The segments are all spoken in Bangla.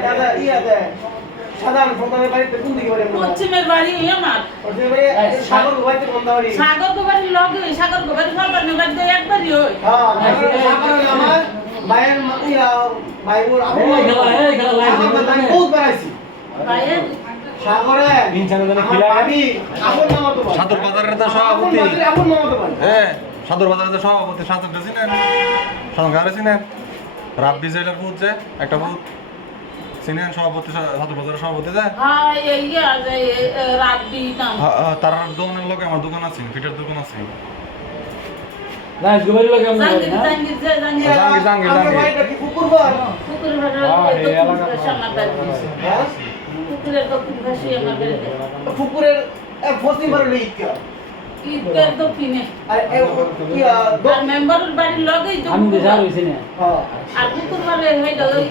দাদা ইয়া সাধারণ বাড়িতে কোন দিকে বাড়ি পশ্চিমের বাড়ি বাড়ি সাগর বাড়িতে কোন বাড়ি সাগর লগে সরকার বাড়ি একবারই হয় হ্যাঁ আমার ভাইয়ের ইয়া। বহুত বেড়াইছি ভাইয়ের? বাজারের তো সভাপতি ভাবির আপন মামা তো ভাই হ্যাঁ। সাদর বাজারের তো সভাপতি চিনেন সাদর গাড়ি চিনেন রাব্বি জেলার বুথ যে একটা বুথ চিনেন সভাপতি সাদর বাজারের সভাপতি যে? হ্যাঁ হ্যাঁ, হ্যাঁ, তার দোকানের লোক আমার দোকান আছে ফিটার দোকান আছে। ফুকুরের ঈদগার দক্ষিণে আর মেম্বারের বাড়ির লগেই আমি। দেশা রইছি না। হ্যাঁ আর পুকুর বাড়ি হইল ওই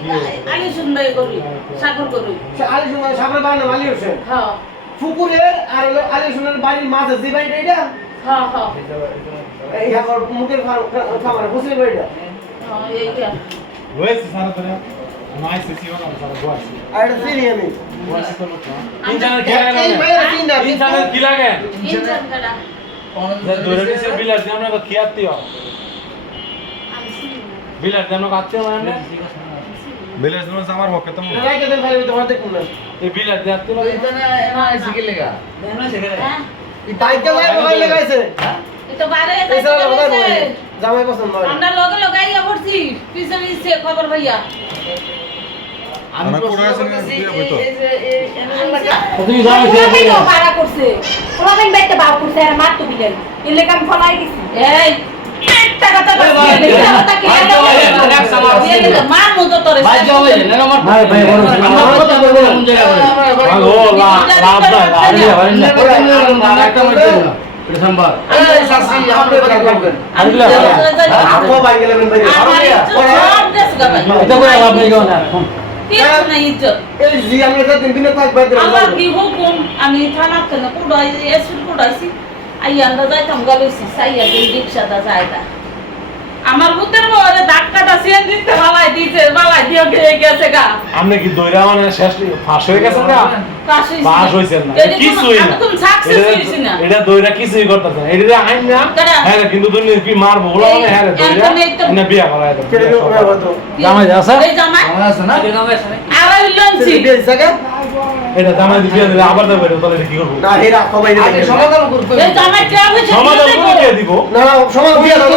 আলি সুন্দর করি সাগর করি। আলী সুন্দর সামনে বাড়ি আলী হোসেন হ্যাঁ। ফুকুরের আর হলো সুন্দর বাড়ির মাঝে যে বাড়িটা এটা? হ্যাঁ হ্যাঁ। এই আমার মুখের খামারে ফসলি বাড়িটা হ্যাঁ এইটা। রয়েছে সারা ধরে নাইস সিওনা সারা গোয়াছি আর এটা চিনি আমি। গোয়াছি তো লোক না। ইনসানের খেলা এই ভাইয়ের চিনি না ইনসানের কি লাগে ইনসান কাটা যে ধরে দিছে বিলাস দিয়ে আমরা খিয়াত্তীয় বিলাস দিয়ে আমরা আত্মীয় মানে বিলেজ দিন আমার পক্ষে তো এটা রাইখে ভাই তোমার দেখুন না এই বিলাস দিয়ে আত্মীয় হ্যাঁ বাইকটা ভাই মোবাইল লাগাইছে এটা বাইরে এই সারা কথা বলে জামাই পছন্দ হয় আমরা লগে লগাইয়া পড়ছি পিছে পিছে খবর ভাইয়া আমরা কোড়া আছে না দিয়ে বইতো তুমি যাও কোনোদিন ও ভাড়া করছে কোনোদিন বাইতে ভাড়া করছে আর মার তো বিলাই এলে কাম ফলাই গেছি এই একটা ভাই না ইজ্জত। এই জি আমরা তো দিন দিনে থাকবে আমার কি হুকুম আমি থানা কেন কুড়াই এসি কুড়াইছি আইয়া আমরা যাইতাম গলেছি সাইয়া দিন রিক্সাটা যাইতা আমার বুতের বরে ধাক্কাটা সিএন দিতে বালাই দিতে বালাই দিয়ে গিয়ে গেছে গা। আপনি কি দইরা মানে শেষ ফাঁস হয়ে গেছেন না পাশ হইছে। হইছেন না। এটি কিছুই না। আমি কোনো success হইছি না। এটা- এটা দইরা কিছুই করতেছেন এটা আইন না হ্যাঁ কিন্তু তুমি কি মারবো বলো মানে হ্যাঁ দইরা? তো- না বিয়া করা এটা কেটে দিও ভাই হয়তো। জামাই আছে? এই জামাই? আছে আর ওই লঞ্চি। এটা জামাই দিয়ে দিলে আবার দেবে তাহলে কি করব? না হেরা সবাই দিবে সমাধান করতে এই জামাই কে হইছে সমাধান করে দিব? না না সমাজ দিয়ে দাও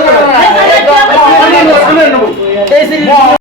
এই জামাই কে হইছে এই সিরিজ